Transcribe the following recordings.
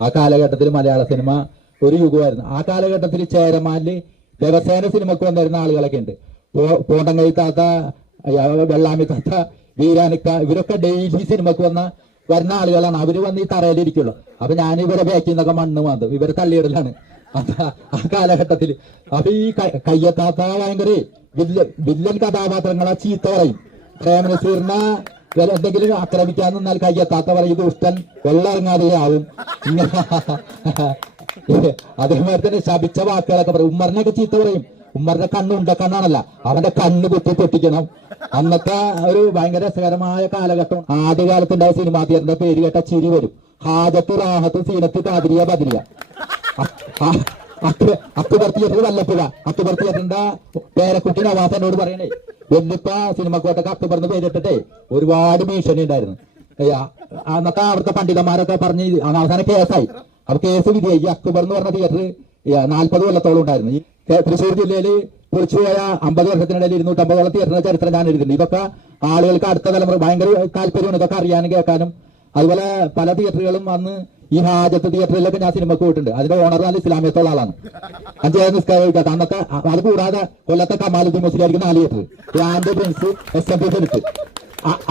ആ കാലഘട്ടത്തിൽ മലയാള സിനിമ ഒരു യുഗമായിരുന്നു. ആ കാലഘട്ടത്തിൽ ചേരമാനില് ദിവസേന സിനിമക്ക് വന്നിരുന്ന ആളുകളൊക്കെ ഉണ്ട്. പോണ്ടങ്കൈ താത്ത, വെള്ളാമി താത്ത, വീരാനിക്ക, ഇവരൊക്കെ ഡെയിലി സിനിമക്ക് വരുന്ന ആളുകളാണ്. അവര് വന്ന് ഈ തറയിലിരിക്കുള്ളൂ. അപ്പൊ ഞാൻ ഇവരെ ബാക്കിൽ നിന്നൊക്കെ മണ്ണ് മാന്തും, ഇവരെ തള്ളിയിടലാണ് ആ കാലഘട്ടത്തിൽ. അപ്പൊ ഈ കയ്യത്താത്ത ഭയങ്കര വില്ലൻ കഥാപാത്രങ്ങളെ ചീത്ത പറയും. പ്രേമനസീറിനെ എന്തെങ്കിലും ആക്രമിക്കാൻ നിന്നാൽ കയ്യത്താത്ത പറയും ദുഷ്ടൻ, വെള്ളം ഇറങ്ങാതെ ആവും. അതേമാതിരി തന്നെ ശപിച്ച വാക്കുകളൊക്കെ പറയും. ഉമ്മറിനൊക്കെ ചീത്ത പറയും. ഉമ്മറിന്റെ കണ്ണുണ്ട കണ്ണാണല്ല, അവന്റെ കണ്ണ് കുത്തി പൊട്ടിക്കണം. അന്നത്തെ ഒരു ഭയങ്കര രസകരമായ കാലഘട്ടം. ആദ്യകാലത്തുണ്ടായ സിനിമാ തിയേറ്ററിന്റെ പേര് കേട്ട ചിരി വരും. ഹാജത്ത്, റാഹത്ത്, സീനത്ത്, കാതിരിയ, ബദരിയ. അക്ബർ തിയേറ്റർ വല്ലപ്പുഴ. അക്ബർ തിയേറ്ററിന്റെ പേരക്കുട്ടി നവാസ് എന്നോട് പറയണേ, വല്യപ്പ സിനിമക്കോട്ടൊക്കെ അക്ബറിന് പേരിട്ടിട്ടേ ഒരുപാട് ഭീഷണി ഉണ്ടായിരുന്നു. അന്നത്തെ അവിടുത്തെ പണ്ഡിതന്മാരൊക്കെ പറഞ്ഞ് അവസാനം കേസായി. അപ്പൊ കേസ് വിധിയായി. ഈ അക്ബർ എന്ന് പറഞ്ഞ തിയേറ്റർ 40 കൊല്ലത്തോളം ഉണ്ടായിരുന്നു. ഈ തൃശ്ശൂർ ജില്ലയിൽ പൊളിച്ചുപോയ 50 വർഷത്തിനിടയിൽ 250 തിയേറ്ററിന്റെ ചരിത്രം ഞാൻ എഴുതുന്നുണ്ട്. ഇതൊക്കെ ആളുകൾക്ക് അടുത്ത തലമുറ ഭയങ്കര താല്പര്യമാണ് ഇതൊക്കെ അറിയാനും കേൾക്കാനും. അതുപോലെ പല തിയേറ്ററുകളും അന്ന് ഈ ഹാജത്ത് തിയേറ്ററിലൊക്കെ ഞാൻ സിനിമക്ക് പോയിട്ടുണ്ട്. അതിന്റെ ഓണർ നല്ല ഇസ്ലാമിയത്തുള്ള ആളാണ്. 5 നിസ്കാരം കഴിക്കാത്ത അന്നത്തെ. അത് കൂടാതെ കൊല്ലത്തെ കമാലുദ്ദീൻ മുസ്ലിയാർക്ക് 4 തിയേറ്റർ, ഗ്രാൻഡ് പ്രിൻസ്, SMP ഫെലിറ്റ്,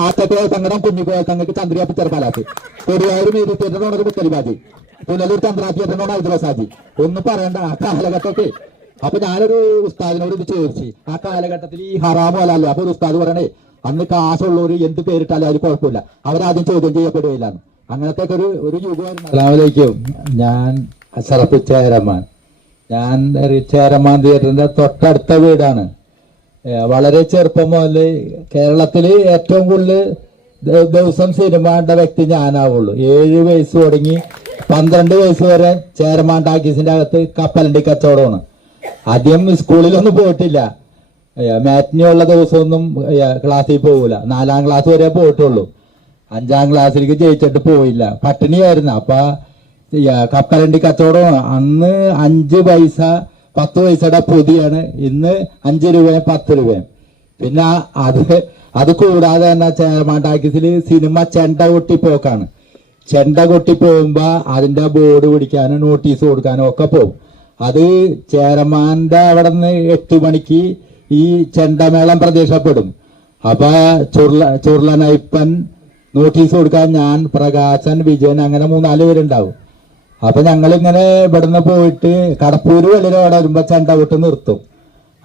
ആറ്റത്തെ തങ്ങടം, കുഞ്ഞിക്കോയ തങ്ങൾക്ക്, ചന്ദ്രിയ പിക്ചർ പാലാസ്, കൊടിയായൂർ മീതി തിയേറ്ററിന്റെ ഓണർ മുത്തലിബാജി, പുനലൂർ ചന്ദ്ര തിയേറ്ററിനോട് ഹൈദരാബാദി. ഒന്നും പറയണ്ട ആ കാലഘട്ടമൊക്കെ. അപ്പൊ ഞാനൊരു ഉസ്താദിനോട് ഇത് ചോദിച്ചു, ആ കാലഘട്ടത്തിൽ ഈ ഹറാമോ അല്ലല്ലോ. അപ്പൊ ഒരു ഉസ്താദ് പറയണേ, അന്ന് കാശുള്ളവര് എന്ത് പേരിട്ടാലും അതിന് കുഴപ്പമില്ല, അവരാദ്യം ചോദ്യം ചെയ്യപ്പെടുകയില്ല. അങ്ങനത്തെ ഒരു യുഗമായിരുന്നു. അസ്സലാമു ഞാൻ അഷറഫ് ചേരമാൻ. ഞാൻ ചേരമാൻ തിയേറ്ററിന്റെ തൊട്ടടുത്ത വീടാണ്. വളരെ ചെറുപ്പം മുതൽ കേരളത്തിൽ ഏറ്റവും കൂടുതൽ ദിവസം സിനിമ കണ്ട വ്യക്തി ഞാനാവുള്ളൂ. 7 വയസ്സ് തുടങ്ങി 12 വയസ്സ് വരെ ചേരമാൻ ടാക്കീസിന്റെ അകത്ത് കപ്പലണ്ടി കച്ചവടമാണ്. ആദ്യം സ്കൂളിലൊന്നും പോയിട്ടില്ല. മാറ്റിനുള്ള ദിവസമൊന്നും ക്ലാസ്സിൽ പോകില്ല. 4ാം ക്ലാസ് വരെ പോയിട്ടുള്ളൂ. 5ാം ക്ലാസ്സിലേക്ക് ജയിച്ചിട്ട് പോയില്ല, പട്ടിണിയായിരുന്നു. അപ്പൊ കപ്പലണ്ടി കച്ചവടമാണ്. അന്ന് 5 പൈസ 10 പൈസയുടെ പൊതിയാണ്. ഇന്ന് 5 രൂപയും 10 രൂപയും. പിന്നെ അത് കൂടാതെ തന്നെ ചേരമാൻ ടാക്കീസിൽ സിനിമ ചെണ്ട കൊട്ടിപ്പോക്കാണ്. ചെണ്ട കൊട്ടിപ്പോകുമ്പോ അതിന്റെ ബോർഡ് പിടിക്കാനും നോട്ടീസ് കൊടുക്കാനും ഒക്കെ പോകും. അത് ചേരമാന്റെ അവിടെ നിന്ന് 8 മണിക്ക് ഈ ചെണ്ടമേളം പ്രത്യക്ഷപ്പെടും. അപ്പൊ ചുരുളനയ്പ്പൻ നോട്ടീസ് കൊടുക്കാൻ ഞാൻ, പ്രകാശൻ, വിജയൻ, അങ്ങനെ 3-4 പേരുണ്ടാവും. അപ്പൊ ഞങ്ങളിങ്ങനെ ഇവിടുന്ന് പോയിട്ട് കടപ്പൂര് വെളിയിൽ അവിടെ വരുമ്പോ ചെണ്ട കൊട്ട് നിർത്തും.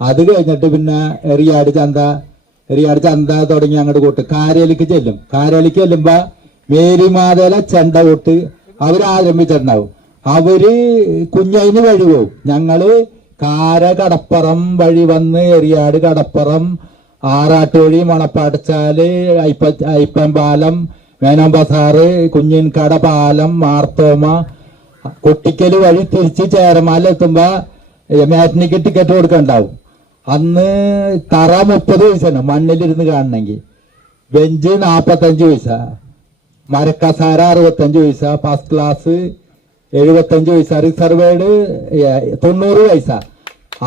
അത് കഴിഞ്ഞിട്ട് പിന്നെ എറിയാട് ചന്ത തുടങ്ങി അങ്ങോട്ട് കൂട്ട് കാരേലിക്ക് ചെല്ലും. കാരേലിക്ക് ചെല്ലുമ്പോ മേരിമാതല ചെണ്ട കൊട്ട് അവരാരംഭിച്ചിട്ടുണ്ടാവും. അവര് കുഞ്ഞയിന് വഴി പോവും. ഞങ്ങള് കടപ്പുറം വഴി വന്ന് എറിയാട് കടപ്പുറം, ആറാട്ടുവഴി, മണപ്പാടച്ചാല്, അയ്പ്പൻ പാലം, മേനോൻ ബസാറ്, കുഞ്ഞിൻകട പാലം, മാർത്തോമ, കൊട്ടിക്കല് വഴി തിരിച്ച് ചേരമാലെത്തുമ്പോ മാറ്റിനിക്ക് ടിക്കറ്റ് കൊടുക്കണ്ടാവും. അന്ന് തറ 30 പൈസയാണ് മണ്ണിലിരുന്ന് കാണണമെങ്കിൽ. ബെഞ്ച് 45 പൈസ, മരക്കസാര 65 പൈസ, ഫസ്റ്റ് ക്ലാസ് 75 പൈസ, റിസർവേഡ് 90 പൈസ.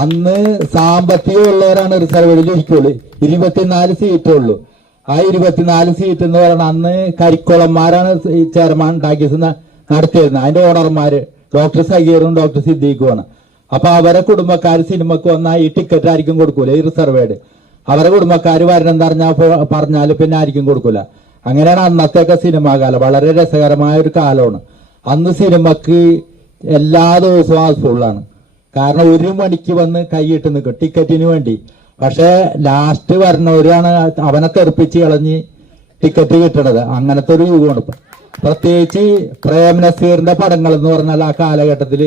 അന്ന് സാമ്പത്തികം ഉള്ളവരാണ് റിസർവേഡിൽ ഇരിക്കുള്ളൂ. 24 സീറ്റുള്ളൂ. ആ 24 സീറ്റ് എന്ന് പറയുന്നത് അന്ന് കരിക്കുളന്മാരാണ് ഈ ചെയർമാൻ ടാക്കീസ് നടത്തിയിരുന്നത്. അതിന്റെ ഓണർമാര് ഡോക്ടർ സഗീറും ഡോക്ടർ സിദ്ദീഖുമാണ്. അപ്പൊ അവരെ കുടുംബക്കാർ സിനിമക്ക് വന്നാൽ ഈ ടിക്കറ്റ് ആയിരിക്കും കൊടുക്കൂല, ഈ റിസർവേഡ്. അവരെ കുടുംബക്കാർ വരണമെന്ന് പറഞ്ഞാൽ പിന്നെ ആയിരിക്കും കൊടുക്കൂല. അങ്ങനെയാണ് അന്നത്തെയൊക്കെ സിനിമാ കാലം. വളരെ രസകരമായ ഒരു കാലമാണ്. അന്ന് സിനിമക്ക് എല്ലാ ദിവസവും ഹൗസ്ഫുള്ളാണ്. കാരണം 1 മണിക്ക് വന്ന് കൈയിട്ട് നിൽക്കും ടിക്കറ്റിന് വേണ്ടി. പക്ഷെ ലാസ്റ്റ് വരണവരാണ് അവനെ തെറിപ്പിച്ച് കളഞ്ഞ് ടിക്കറ്റ് കിട്ടണത്. അങ്ങനത്തെ ഒരു യുഗമാണ് ഇപ്പൊ. പ്രത്യേകിച്ച് പ്രേംനസീറിന്റെ പടങ്ങൾ എന്ന് പറഞ്ഞാൽ ആ കാലഘട്ടത്തിൽ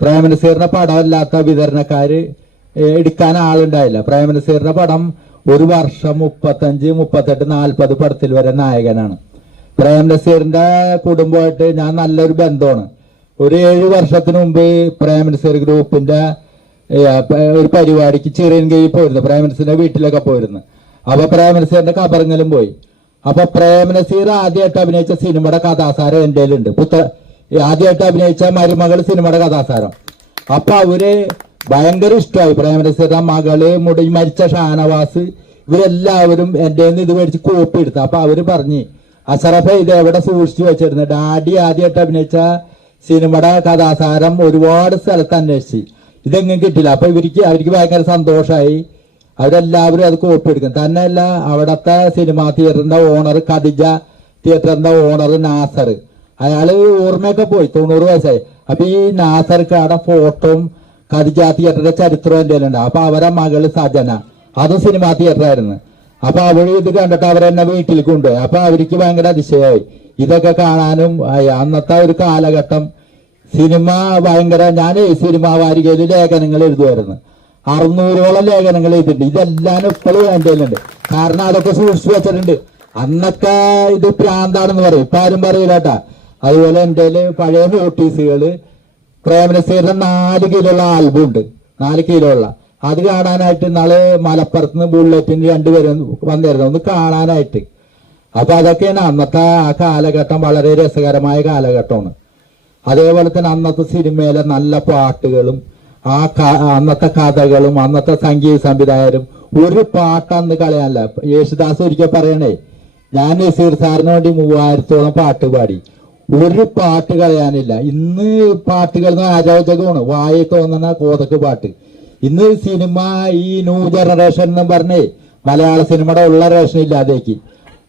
പ്രേംനസീറിന്റെ പടമല്ലാത്ത വിതരണക്കാര് എടുക്കാൻ ആളുണ്ടായില്ല. പ്രേംനസീറിന്റെ പടം ഒരു വർഷം 35, 38, 40 പടത്തിൽ വരെ നായകനാണ്. പ്രേംനസീറിന്റെ കുടുംബമായിട്ട് ഞാൻ നല്ലൊരു ബന്ധമാണ്. ഒരു 7 വർഷത്തിന് മുമ്പ് പ്രേംനസീർ ഗ്രൂപ്പിന്റെ ഒരു പരിപാടിക്ക് ചിറയൻകീഴിൽ പോയിരുന്നു. പ്രേംനസീറിന്റെ വീട്ടിലൊക്കെ പോയിരുന്നു. അപ്പൊ പ്രേംനസീറിന്റെ കബറിങ്ങലും പോയി. അപ്പൊ പ്രേംനസീർ ആദ്യമായിട്ട് അഭിനയിച്ച സിനിമയുടെ കഥാസാരം എന്റെ കയ്യിലുണ്ട്. ആദ്യമായിട്ട് അഭിനയിച്ച മരുമകൾ സിനിമയുടെ കഥാസാരം. അപ്പൊ അവര് ഭയങ്കര ഇഷ്ടമായി. പ്രേംനസീറിന്റെ മകള് മരിച്ച ഷാനവാസ് ഇവരെല്ലാവരും എന്റെ ഇത് മേടിച്ച് കോപ്പി എടുത്തു. അപ്പൊ അവര് പറഞ്ഞ്, അഷറഫ ഇത് എവിടെ സൂക്ഷിച്ചു വെച്ചിരുന്നു? ഡാഡി ആദ്യമായിട്ട് അഭിനയിച്ച സിനിമയുടെ കഥാസാരം ഒരുപാട് സ്ഥലത്ത് അന്വേഷിച്ച് ഇതെങ്ങും കിട്ടില്ല. അപ്പൊ അവർക്ക് ഭയങ്കര സന്തോഷമായി. അവരെല്ലാവരും അത് കോപ്പി എടുക്കും. തന്നെയല്ല അവിടത്തെ സിനിമാ തിയേറ്ററിന്റെ ഓണർ, ഖദിജ തിയേറ്ററിന്റെ ഓണർ നാസർ, അയാള് ഓർമ്മയൊക്കെ പോയി, 90 വയസ്സായി. അപ്പൊ ഈ നാസർക്കാടെ ഫോട്ടോയും ഖദിജ തിയേറ്ററിന്റെ ചരിത്രം എന്റെ ഉണ്ട്. അപ്പൊ അവരെ മകള് സജന, അതും സിനിമാ തിയേറ്ററായിരുന്നു. അപ്പൊ അവര് ഇത് കണ്ടിട്ട് അവരെന്നെ വീട്ടിൽ കൊണ്ടുപോയി. അപ്പൊ അവർക്ക് ഭയങ്കര അതിശയമായി ഇതൊക്കെ കാണാനും. അന്നത്തെ ഒരു കാലഘട്ടം സിനിമ ഭയങ്കര, ഞാൻ സിനിമാ വാരികയിൽ ലേഖനങ്ങൾ എഴുതുമായിരുന്നു. 600ഓളം ലേഖനങ്ങൾ എഴുതിയിട്ടുണ്ട്. ഇതെല്ലാം ഇപ്പോഴും എൻ്റെ കയ്യിലുണ്ട്. കാരണം അതൊക്കെ സൂക്ഷിച്ചു വെച്ചിട്ടുണ്ട്. അന്നൊക്കെ ഇത് പ്രാന്താണെന്ന് പറയും, ഇപ്പൊ ആരും പറയില്ല കേട്ടാ. അതുപോലെ എൻ്റെ പഴയ നോട്ടീസുകള്, പ്രേമനസീറിന്റെ 4 കിലോ ഉള്ള ആൽബം ഉണ്ട്, 4 കിലോ ഉള്ള. അത് കാണാനായിട്ട് ഇന്നാള് മലപ്പുറത്ത് നിന്ന് ബുള്ളറ്റിന് 2 പേര് വന്നിരുന്നു ഒന്ന് കാണാനായിട്ട്. അപ്പൊ അതൊക്കെയാണ് അന്നത്തെ ആ കാലഘട്ടം. വളരെ രസകരമായ കാലഘട്ടമാണ്. അതേപോലെ തന്നെ അന്നത്തെ സിനിമയിലെ നല്ല പാട്ടുകളും അന്നത്തെ കഥകളും അന്നത്തെ സംഗീത സംവിധായകരും. ഒരു പാട്ട് അന്ന് കളയാനല്ല. യേശുദാസ് ഒരിക്കൽ പറയണേ, ഞാൻ നസീർ സാറിന് വേണ്ടി 3000ഓളം പാട്ട് പാടി, ഒരു പാട്ട് കളയാനില്ല. ഇന്ന് പാട്ടുകൾ അരോചകമാണ്, വായി തോന്നുന്ന കോതക്ക് പാട്ട്. ഇന്ന് സിനിമ ഈ ന്യൂ ജനറേഷൻ എന്നും പറഞ്ഞേ മലയാള സിനിമയുടെ ഉള്ള റേഷൻ ഇല്ലാതേക്ക്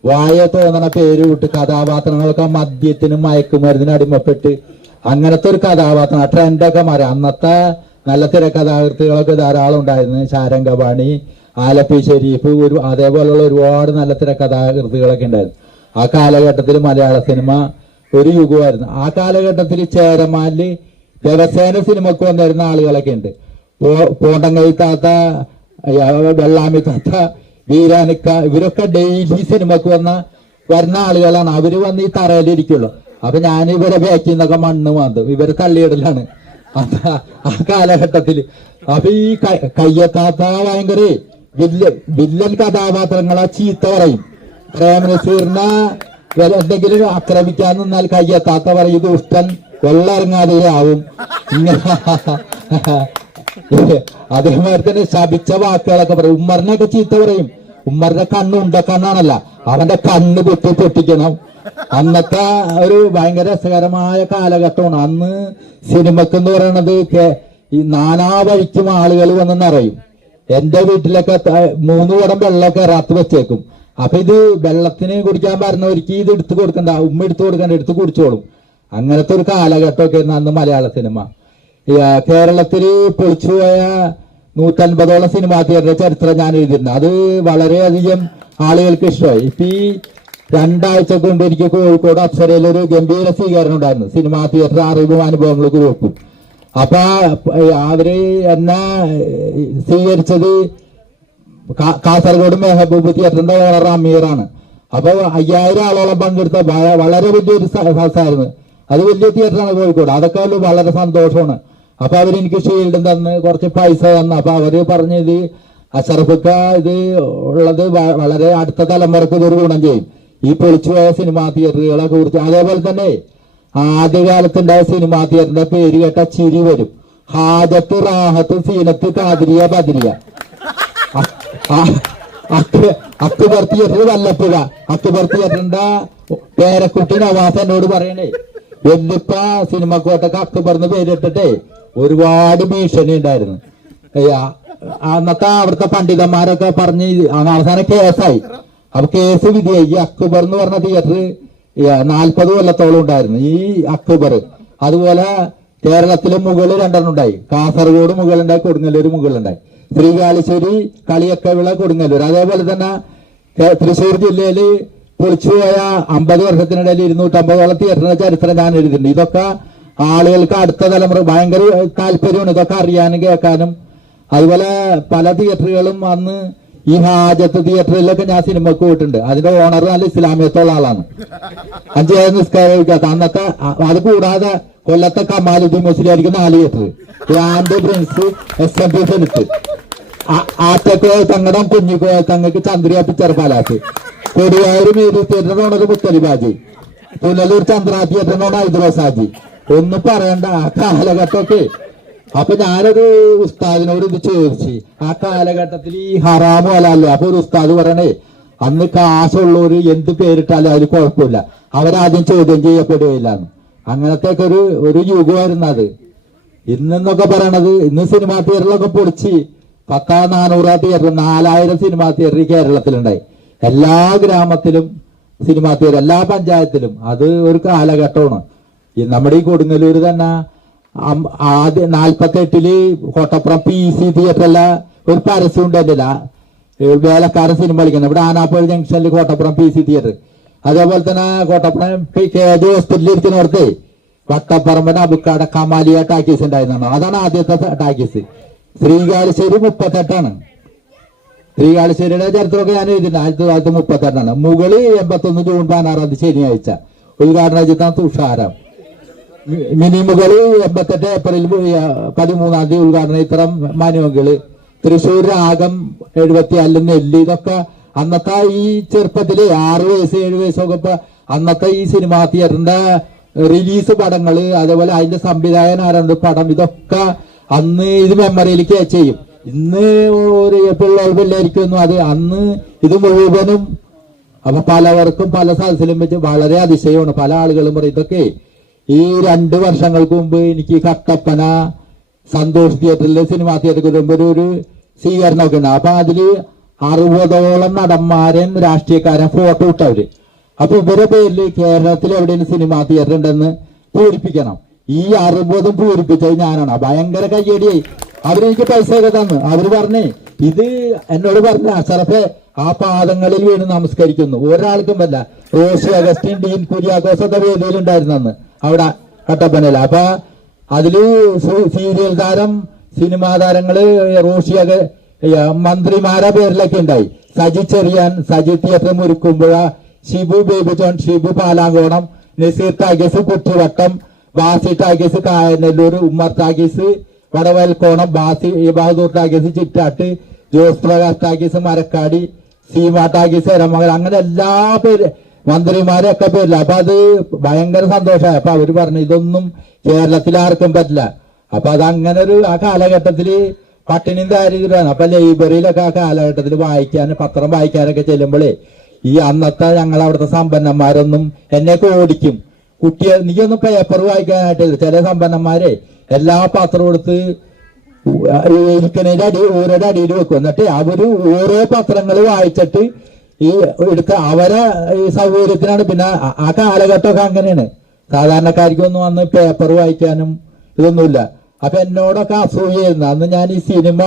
വായ തോന്നണ പേര് വിട്ട് കഥാപാത്രങ്ങളൊക്കെ മദ്യത്തിനും മയക്കുമരുന്നിനും അടിമപ്പെട്ട് അങ്ങനത്തെ ഒരു കഥാപാത്രം ട്രെൻഡൊക്കെ മാറി. അന്നത്തെ നല്ല തിരക്കഥാകൃത്തുകളൊക്കെ ധാരാളം ഉണ്ടായിരുന്നു. ശാരംഗപാണി, ആലപ്പി ഷെരീഫ്, അതേപോലുള്ള ഒരുപാട് നല്ല തിരക്കഥാകൃത്തുകളൊക്കെ ഉണ്ടായിരുന്നു. ആ കാലഘട്ടത്തിൽ മലയാള സിനിമ ഒരു യുഗമായിരുന്നു. ആ കാലഘട്ടത്തിൽ ചേരമാനില് ദിവസേന സിനിമക്ക് വന്നിരുന്ന ആളുകളൊക്കെ ഉണ്ട്. പോണ്ടങ്കൈ താത്ത, വെള്ളാമി താത്ത, വീരാനിക്ക, ഇവരൊക്കെ ഡെയിലി സിനിമക്ക് വരുന്ന ആളുകളാണ്. അവര് വന്ന് ഈ തറയിലിരിക്കുള്ളൂ. അപ്പൊ ഞാൻ ഇവരെ ബാക്കിൽ നിന്നൊക്കെ മണ്ണ് മാന്തും, ഇവരെ തള്ളിയിടലാണ് ആ കാലഘട്ടത്തില്. അപ്പൊ ഈ കയ്യത്താത്ത ഭയങ്കര വില്ലൻ കഥാപാത്രങ്ങളെ ചീത്ത പറയും. പ്രേമനസീറിനെ എന്തെങ്കിലും ആക്രമിക്കാൻ നിന്നാൽ കയ്യത്താത്ത പറയും ദുഷ്ടൻ, വെള്ളം ഇറങ്ങാതെ ആവും. അതേമാതിരി തന്നെ ശപിച്ച വാക്കുകളൊക്കെ പറയും. ഉമ്മറിനെയൊക്കെ ചീത്ത പറയും. ഉമ്മറിന്റെ കണ്ണ് ഉണ്ടക്കണ്ണാണല്ല, അവന്റെ കണ്ണ് പൊട്ടിക്കണം. അന്നത്തെ ഒരു ഭയങ്കര രസകരമായ കാലഘട്ടമാണ്. അന്ന് സിനിമക്ക് എന്ന് പറയണത് ഈ നാനാ വഴിക്കും ആളുകൾ വന്ന് നിറയും. എന്റെ വീട്ടിലൊക്കെ 3 കുടം വെള്ളമൊക്കെ ഇറാത്ത് വെച്ചേക്കും. അപ്പൊ ഇത് വെള്ളത്തിന് കുടിക്കാൻ പറഞ്ഞവർക്ക് ഇത് എടുത്തു കൊടുക്കണ്ട, ഉമ്മ എടുത്തു കൊടുക്കണ്ട, എടുത്ത് കുടിച്ചോളും. അങ്ങനത്തെ ഒരു കാലഘട്ടമൊക്കെ ആയിരുന്നു അന്ന് മലയാള സിനിമ. കേരളത്തില് പൊളിച്ചുപോയ 150ഓളം സിനിമാ തിയേറ്ററിന്റെ ചരിത്രം ഞാൻ എഴുതിയിരുന്നു. അത് വളരെയധികം ആളുകൾക്ക് ഇഷ്ടമായി. ഇപ്പൊ ഈ 2 ആഴ്ചക്ക് മുമ്പ് എനിക്ക് കോഴിക്കോട് അപ്സരയിൽ ഒരു ഗംഭീര സ്വീകരണം ഉണ്ടായിരുന്നു. സിനിമാ തിയേറ്റർ അറിവും അനുഭവങ്ങളും ഗ്രൂപ്പും. അപ്പൊ അവര് എന്നെ സ്വീകരിച്ചത് കാസർഗോഡ് മെഹബൂബ് തിയേറ്ററിന്റെ ഓണർ അമീറാണ്. അപ്പൊ 5000 ആളോളം പങ്കെടുത്ത വളരെ വലിയൊരു സദസ്സായിരുന്നു. അത് വലിയ തിയേറ്ററാണ് കോഴിക്കോട്. അതൊക്കെ വളരെ സന്തോഷമാണ്. അപ്പൊ അവരെനിക്ക് ഷീൽഡും തന്ന് കുറച്ച് പൈസ തന്നു. അപ്പൊ അവര് പറഞ്ഞത് അഷറഫക്ക ഇത് ഉള്ളത് വളരെ അടുത്ത തലമുറക്ക് ഇതൊരു ഗുണം ചെയ്യും, ഈ പൊളിച്ചുപോയ സിനിമാ തിയേറ്ററുകളെ കുറിച്ച്. അതേപോലെ തന്നെ ആദ്യകാലത്തുണ്ടായ സിനിമാ തിയേറ്ററിന്റെ പേര് കേട്ട ചിരി വരും. ഹാജത്ത്, റാഹത്ത്, സീനത്ത്, കാതിരിയ, ബദരിയ. അക്ബർ തിയേറ്റർ വല്ലപ്പുഴ. അക്ബർ തിയേറ്ററിന്റെ പേരക്കുട്ടി നവാസ് എന്നോട് പറയണേ, വല്യപ്പ സിനിമക്കോട്ടൊക്കെ അക്ബർന്ന് പേരിട്ടിട്ടേ ഒരുപാട് ഭീഷണി ഉണ്ടായിരുന്നു. അന്നത്തെ അവിടുത്തെ പണ്ഡിതന്മാരൊക്കെ പറഞ്ഞ് അവസാനം കേസായി. അപ്പൊ കേസ് വിധിയായി. ഈ അക്ബർ എന്ന് പറഞ്ഞ തിയേറ്റർ 40 കൊല്ലത്തോളം ഉണ്ടായിരുന്നു ഈ അക്ബർ. അതുപോലെ കേരളത്തിലെ മുകളിൽ 2 ഉണ്ടായി. കാസർഗോഡ് മുകളുണ്ടായി, കൊടുങ്ങല്ലൂർ മുകളുണ്ടായി. ശ്രീകാളീശ്വരി, കളിയക്കവിള, കൊടുങ്ങല്ലൂർ. അതേപോലെ തന്നെ തൃശ്ശൂർ ജില്ലയില് പൊളിച്ചുപോയ 50 വർഷത്തിനിടയിൽ 250ഓളം തിയേറ്ററിന്റെ ചരിത്രം ഞാൻ എഴുതിയിട്ടുണ്ട്. ഇതൊക്കെ ആളുകൾക്ക് അടുത്ത തലമുറ ഭയങ്കര താല്പര്യമാണ് ഇതൊക്കെ അറിയാനും കേൾക്കാനും. അതുപോലെ പല തിയേറ്ററുകളും അന്ന് ഈ ഹാജത്ത് തിയേറ്ററിലൊക്കെ ഞാൻ സിനിമക്ക് പോയിട്ടുണ്ട്. അതിന്റെ ഓണർ നല്ല ഇസ്ലാമിയത്തുള്ള ആളാണ്. 5 നേരം നിസ്കാരം കഴിക്കാത്ത. അന്നത്തെ അത് കൂടാതെ കൊല്ലത്തെ കമാലുദ്ദീൻ മുസ്ലിയായിരിക്കും 4 theatre, Grand Prince, SMP Senate, ആറ്റക്കോ തങ്ങടം, കുഞ്ഞിക്കോ തങ്ങൾക്ക് ചന്ദ്രിയ പിക്ചർ പാലാസ്, കൊടിയായൂർ മേരി തിയേറ്ററിന്റെ ഓണർ മുത്തലിബാജി, പുനലൂർ ചന്ദ്ര തിയേറ്ററിന്റെ ഓണർ ഹൈദ്രോസാജി. ഒന്നും പറയണ്ട ആ കാലഘട്ടമൊക്കെ. അപ്പൊ ഞാനൊരു ഉസ്താദിനോട് ഇത് ചോദിച്ചു, ആ കാലഘട്ടത്തിൽ ഈ ഹറാമോ അല്ല. അപ്പൊ ഒരു ഉസ്താദ് പറയണേ, അന്ന് കാശുള്ളവര് എന്ത് പേരിട്ടാലും അതിൽ കുഴപ്പമില്ല, അവരാദ്യം ചോദ്യം ചെയ്യപ്പെടുകയില്ലാന്ന്. അങ്ങനത്തെയൊക്കെ ഒരു യുഗമായിരുന്നു അത്. ഇന്നെന്നൊക്കെ പറയണത് ഇന്ന് സിനിമാ തിയേറ്ററിലൊക്കെ പൊളിച്ച് 400 തിയേറ്റർ, 4000 സിനിമാ തിയേറ്റർ കേരളത്തിലുണ്ടായി. എല്ലാ ഗ്രാമത്തിലും സിനിമാ തിയേറ്റർ, എല്ലാ പഞ്ചായത്തിലും. അത് ഒരു കാലഘട്ടമാണ്. നമ്മുടെ ഈ കൊടുങ്ങല്ലൂര് തന്നെ ആദ്യം 48 കോട്ടപ്പുറം PC തിയേറ്ററല്ല ഒരു പരസ്യം ഉണ്ടല്ല, വേലക്കാരൻ സിനിമ കളിക്കുന്നത്. ഇവിടെ ആനാപ്പുഴ ജംഗ്ഷനിൽ കോട്ടപ്പുറം PC തിയേറ്റർ. അതേപോലെ തന്നെ കോട്ടപ്പുറം KJ ഹോസ്പിറ്റലിൽ ഇരിക്കുന്നവർക്ക് വട്ടപ്പറമ്പന് അബുക്കാട് കമാലിയ ടാക്കീസ് ഉണ്ടായിരുന്നോ, അതാണ് ആദ്യത്തെ ടാക്കീസ്. ശ്രീകാലശ്ശേരി 38 ശ്രീകാലശ്ശേരിയുടെ ചരിത്രമൊക്കെ ഞാൻ എഴുതിയിട്ടുണ്ട്. 1938 മുകളി 81 ജൂൺ 16 ശനിയാഴ്ച ഉദ്ഘാടന ചിത്രം തുഷാരം. മിനിമുകള് 88 ഏപ്രിൽ 13 ഉദ്ഘാടന ചിത്രം മനുമകള്. തൃശ്ശൂർ രാഗം 74 നെല്ല്. ഇതൊക്കെ അന്നത്തെ ഈ ചെറുപ്പത്തില് 6 വയസ്സ് 7 വയസ്സൊക്കെ അന്നത്തെ ഈ സിനിമാ തിയേറ്ററിന്റെ റിലീസ് പടങ്ങള്, അതേപോലെ അതിന്റെ സംവിധായകൻ ആരാണ്ട് പടം, ഇതൊക്കെ അന്ന് ഇത് മെമ്മറിയിലേക്ക് ചെയ്യും. ഇന്ന് ഒരു പിള്ളേർക്കൊന്നും അത് അന്ന് ഇത് മുഴുവനും. അപ്പൊ പലവർക്കും പല സദസ്സിലും വെച്ച് വളരെ അതിശയമാണ്. പല ആളുകളും പറയും ഇതൊക്കെ ഈ 2 വർഷങ്ങൾക്ക് മുമ്പ് എനിക്ക് കട്ടപ്പന സന്തോഷ് തിയേറ്ററിൽ സിനിമാ തിയേറ്ററിൽ വരുമ്പോൾ ഒരു സ്വീകരണമൊക്കെ ഉണ്ട്. അപ്പൊ അതില് 60ഓളം നടന്മാരൻ രാഷ്ട്രീയക്കാരൻ ഫോട്ടോ ഇട്ടവര്. അപ്പൊ ഇവരുടെ പേരിൽ കേരളത്തിൽ എവിടെയെങ്കിലും സിനിമാ തിയേറ്റർ ഉണ്ടെന്ന് പൂരിപ്പിക്കണം. ഈ 60 പൂരിപ്പിച്ചത് ഞാനാണ്. ഭയങ്കര കയ്യടിയായി. അവരെനിക്ക് പൈസ ഒക്കെ തന്നു. അവര് പറഞ്ഞേ, ഇത് എന്നോട് പറഞ്ഞ അഷറഫെ ആ പാദങ്ങളിൽ വീണ് നമസ്കരിക്കുന്നു. ഒരാൾക്കും വല്ല. റോഷി അഗസ്റ്റിൻ, ഡീൻ കുര്യാക്കോസ് ഒക്കെ വേദിയിലുണ്ടായിരുന്നു അന്ന് അവിടെ കട്ടപ്പനയിൽ. അപ്പൊ അതില് സീരിയൽ താരം, സിനിമാ താരങ്ങള്, മന്ത്രിമാരുടെ പേരിലൊക്കെ ഉണ്ടായി. Saji Cheriyan, Saji theatre Murukkumpuzha, Shibu Baby John, Shibu Palankonam, Nazir talkies Kuttivattam, Basi talkies Kayanallur, Ummer talkies Vadavalkonam, Bahadur talkies Chittatt, Jose Prakash talkies Marakkadi, Seema talkies Eramangalam, അങ്ങനെ എല്ലാ പേര് മന്ത്രിമാരൊക്കെ പേരില്ല. അപ്പൊ അത് ഭയങ്കര സന്തോഷമായി. അപ്പൊ അവര് പറഞ്ഞു ഇതൊന്നും കേരളത്തിൽ ആർക്കും പറ്റില്ല. അപ്പൊ അതങ്ങനെ ആ കാലഘട്ടത്തില് പട്ടിണിയും ദാരിദ്ര്യമാണ്. അപ്പൊ ലൈബ്രറിയിലൊക്കെ ആ കാലഘട്ടത്തിൽ പത്രം വായിക്കാനൊക്കെ ചെല്ലുമ്പോഴേ ഈ അന്നത്തെ ഞങ്ങൾ അവിടുത്തെ സമ്പന്നന്മാരൊന്നും എന്നെയൊക്കെ ഓടിക്കും. നീയൊന്നും പേപ്പർ വായിക്കാനായിട്ട് ചില സമ്പന്നന്മാരെ എല്ലാ പത്രം എടുത്ത് ഇരിക്കണേന്റെ ഓരോടെ അടിയിൽ വെക്കും. എന്നിട്ട് അവര് ഓരോ പത്രങ്ങൾ വായിച്ചിട്ട് ഈ എടുത്ത് അവരെ ഈ സൗകര്യത്തിനാണ്. പിന്നെ ആ കാലഘട്ടമൊക്കെ അങ്ങനെയാണ്. സാധാരണക്കാർക്കൊന്നും അന്ന് പേപ്പർ വായിക്കാനും ഇതൊന്നുമില്ല. അപ്പൊ എന്നോടൊക്കെ അസൂയായിരുന്നു. അന്ന് ഞാൻ ഈ സിനിമ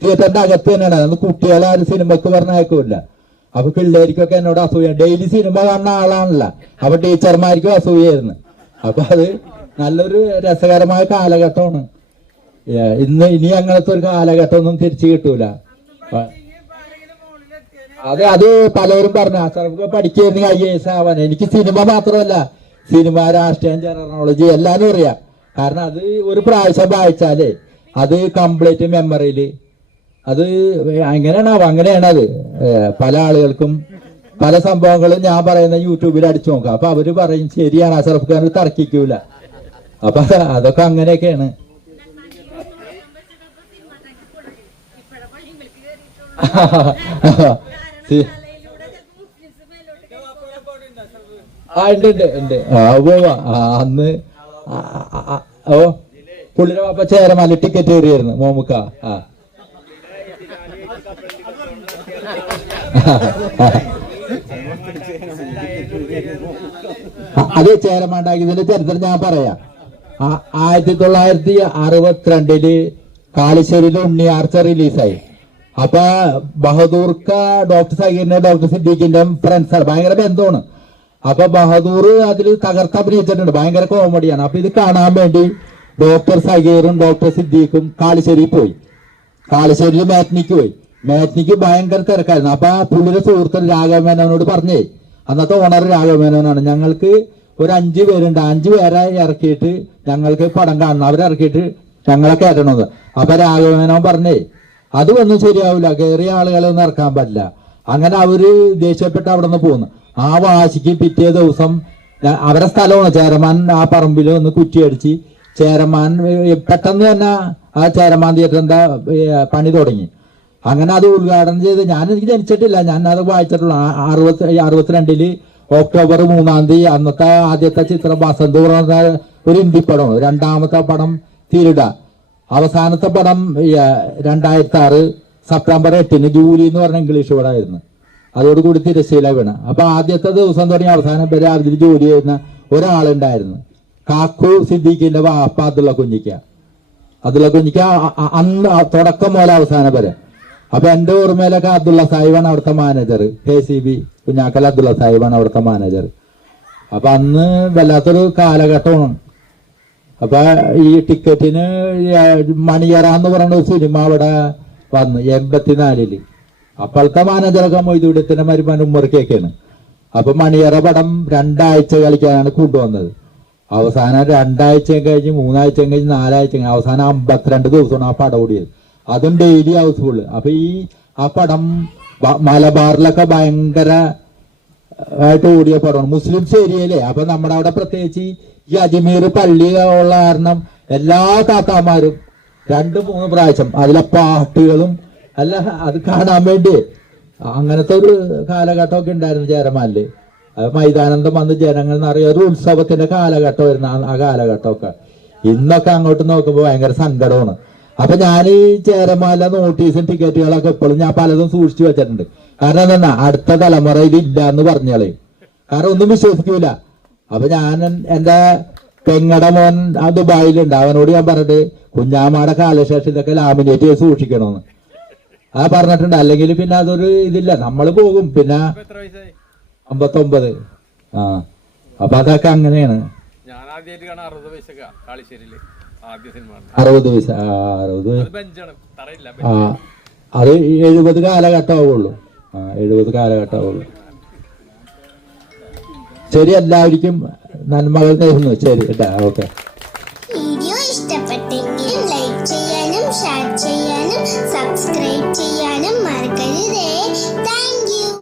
തിയേറ്ററിന്റെ അകത്ത് തന്നെയാണ്. അന്ന് കുട്ടികളെ ആരും സിനിമക്ക് പറഞ്ഞയക്കൂല. അപ്പൊ പിള്ളേർക്കൊക്കെ എന്നോട് അസൂയ. ഡെയിലി സിനിമ കാണുന്ന ആളാണല്ല. അപ്പൊ ടീച്ചർമാർക്കും അസൂയായിരുന്നു. അപ്പൊ അത് നല്ലൊരു രസകരമായ കാലഘട്ടമാണ്. ഇനി അങ്ങനത്തെ ഒരു കാലഘട്ടം ഒന്നും തിരിച്ചു കിട്ടൂല. അത് പലരും പറഞ്ഞു അസറഫ് പഠിക്കുന്ന IAS ആവാൻ. എനിക്ക് സിനിമ മാത്രമല്ല, സിനിമ, രാഷ്ട്രീയം, ജനറൽ നോളജ് എല്ലാരും അറിയാം. കാരണം അത് ഒരു പ്രാവശ്യം വായിച്ചാലേ അത് കംപ്ലീറ്റ് മെമ്മറിയില് അത് അങ്ങനെയാണ് അത്. പല ആളുകൾക്കും പല സംഭവങ്ങളും ഞാൻ പറയുന്ന യൂട്യൂബിൽ അടിച്ചു നോക്കാം. അപ്പൊ അവര് പറയും ശരിയാണ്, അസറഫ് ഖാൻ തർക്കിക്കൂല. അപ്പൊ അതൊക്കെ അങ്ങനെയൊക്കെയാണ്. ഉണ്ട്. അന്ന് പുള്ളിയുടെ പാപ്പ ചേരമാല ടിക്കറ്റ് കയറിയായിരുന്നു മോമുക്ക. അത് ചേരമാണ്ടാക്കിയതിന്റെ ചരിത്രം ഞാൻ പറയാം. 1962 കാളിശ്ശേരിയിലെ ഉണ്ണിയാർച്ച റിലീസായി. അപ്പൊ ബഹദൂർക്ക ഡോക്ടർ സഹീറിന്റെ ഡോക്ടർ സിദ്ദീഖിന്റെ ഫ്രണ്ട്സാണ്, ഭയങ്കര ബന്ധമാണ്. അപ്പൊ ബഹദൂർ അതിൽ തകർത്ത് അഭിനയിച്ചിട്ടുണ്ട്, ഭയങ്കര കോമഡിയാണ്. അപ്പൊ ഇത് കാണാൻ വേണ്ടി ഡോക്ടർ സഹീറും ഡോക്ടർ സിദ്ദീഖും കാളിശ്ശേരിയിൽ പോയി. കാളിശ്ശേരിയിൽ മാറ്റ്നിക്ക് പോയി. മാറ്റ്നിക്ക് ഭയങ്കര തിരക്കായിരുന്നു. അപ്പൊ പുള്ളിയുടെ സുഹൃത്ത് രാഘവമേനോനോട് പറഞ്ഞേ, അന്നത്തെ ഓണർ രാഘവമേനോനാണ്, ഞങ്ങൾക്ക് ഒരു 5 പേരുണ്ട്, 5 പേരെ ഇറക്കിയിട്ട് ഞങ്ങൾക്ക് പടം കാണണം, അവരിറക്കിയിട്ട് ഞങ്ങളെ കയറ്റണമെന്ന്. അപ്പൊ രാഘവമേനോൻ പറഞ്ഞേ അത് ഒന്നും ശരിയാവില്ല, കയറിയ ആളുകളെ ഒന്നും ഇറക്കാൻ പറ്റില്ല. അങ്ങനെ അവര് ദേഷ്യപ്പെട്ട് അവിടെ നിന്ന് പോന്നു. ആ വാശിക്ക് പിറ്റേ ദിവസം അവരെ സ്ഥലമാണ് ചേരമാൻ, ആ പറമ്പിൽ ഒന്ന് കുറ്റിയടിച്ച് ചേരമാൻ പെട്ടെന്ന് തന്നെ ആ ചേരമാൻ തിയേറ്ററിന്റെ പണി തുടങ്ങി. അങ്ങനെ അത് ഉദ്ഘാടനം ചെയ്ത് എനിക്ക് ജനിച്ചിട്ടില്ല, ഞാൻ അത് വായിച്ചിട്ടുള്ള 62 ഒക്ടോബർ 3-ാം തീയതി അന്നത്തെ ആദ്യത്തെ ചിത്രം വസന്ത് പറഞ്ഞ ഒരു ഹിന്ദി പടമാണ്. രണ്ടാമത്തെ പടം തിരുട. അവസാനത്തെ പടം 2006 സെപ്റ്റംബർ 8 ജൂലി എന്ന് പറഞ്ഞ ഇംഗ്ലീഷ് പടമായിരുന്നു. അതോടുകൂടി തിരശ്ശീല വീണ. അപ്പൊ ആദ്യത്തെ ദിവസം തുടങ്ങി അവസാനം വരെ അതിൽ ജോലി ചെയ്യുന്ന ഒരാളുണ്ടായിരുന്നു, കാക്കു സിദ്ദീഖിന്റെ വാപ്പ അബ്ദുള്ള കുഞ്ഞിക്ക. അന്ന് തുടക്കം മുതൽ അവസാനം വരെ. അപ്പൊ എന്റെ ഓർമ്മയിലൊക്കെ അബ്ദുള്ള സാഹിബാണ് അവിടുത്തെ മാനേജർ. KCB കുഞ്ഞാക്കൽ അബ്ദുള്ള സാഹിബാണ് അവിടുത്തെ മാനേജർ. അപ്പൊ അന്ന് വല്ലാത്തൊരു കാലഘട്ടമാണ്. അപ്പൊ ഈ ടിക്കറ്റിന് മണിയറ എന്ന് പറയുന്ന ഒരു സിനിമ അവിടെ വന്ന് 84. അപ്പോഴത്തെ മാനേജറൊക്കെ മൊയ്തുവിടത്തിന്റെ മരുമാൻ ഉമ്മർക്കൊക്കെയാണ്. അപ്പൊ മണിയറ പടം 2 ആഴ്ച കളിക്കാനാണ് കൊണ്ടുവന്നത്. അവസാനം 2 ആഴ്ചയും കഴിഞ്ഞ് 3 ആഴ്ചയും കഴിഞ്ഞ് 4 ആഴ്ച കഴിഞ്ഞ് അവസാനം 52 ദിവസമാണ് ആ പടം ഓടിയത്. അതും ഡെയിലി ഹൗസ്ഫുള്ള്. അപ്പൊ ആ പടം മലബാറിലൊക്കെ ഭയങ്കര ആയിട്ട് ഓടിയ പടമാണ്. മുസ്ലിംസ് ഏരിയയിലെ. അപ്പൊ നമ്മുടെ അവിടെ പ്രത്യേകിച്ച് ഈ അജ്മീർ പള്ളി ഉള്ള കാരണം എല്ലാ താത്താമാരും 2-3 പ്രാവശ്യം അതിലെ പാട്ടുകളും അല്ല അത് കാണാൻ വേണ്ടി അങ്ങനത്തെ ഒരു കാലഘട്ടമൊക്കെ ഉണ്ടായിരുന്നു ചേരമാനില്. അത് മൈതാനന്തം വന്ന് ജനങ്ങൾ നിറയെ ഒരു ഉത്സവത്തിന്റെ കാലഘട്ടമായിരുന്നു ആ കാലഘട്ടമൊക്കെ. ഇന്നൊക്കെ അങ്ങോട്ട് നോക്കുമ്പോൾ ഭയങ്കര സങ്കടമാണ്. അപ്പൊ ഞാൻ ഈ ചേരമാല നോട്ടീസും ടിക്കറ്റുകളൊക്കെ എപ്പോഴും ഞാൻ പലതും സൂക്ഷിച്ചു വെച്ചിട്ടുണ്ട്. കാരണം എന്താ, അടുത്ത തലമുറ ഇതില്ല എന്ന് പറഞ്ഞാളേ, കാരണം ഒന്നും വിശ്വസിക്കൂല. അപ്പൊ ഞാൻ എന്റെ പെങ്ങടെ മോൻ ആ ദുബായിലുണ്ട്, അവനോട് ഞാൻ പറഞ്ഞിട്ട് കുഞ്ഞാമ്മയുടെ കാലശേഷം ഇതൊക്കെ ലാമിനേറ്റ് ചെയ്ത് സൂക്ഷിക്കണമെന്ന് ആ പറഞ്ഞിട്ടുണ്ട്. അല്ലെങ്കിൽ പിന്നെ അതൊരു ഇതില്ല, നമ്മള് പോകും. പിന്നെ 59. അപ്പൊ അതൊക്കെ അങ്ങനെയാണ്. 60 പൈസ. 60 അത് 70 കാലഘട്ടമാവുള്ളൂ. 70 കാലഘട്ടമാവുള്ളൂ. ശരി, എല്ലാവർക്കും നന്മകൾ നേരുന്നു. ശരി കേട്ടാ, ഓക്കെ.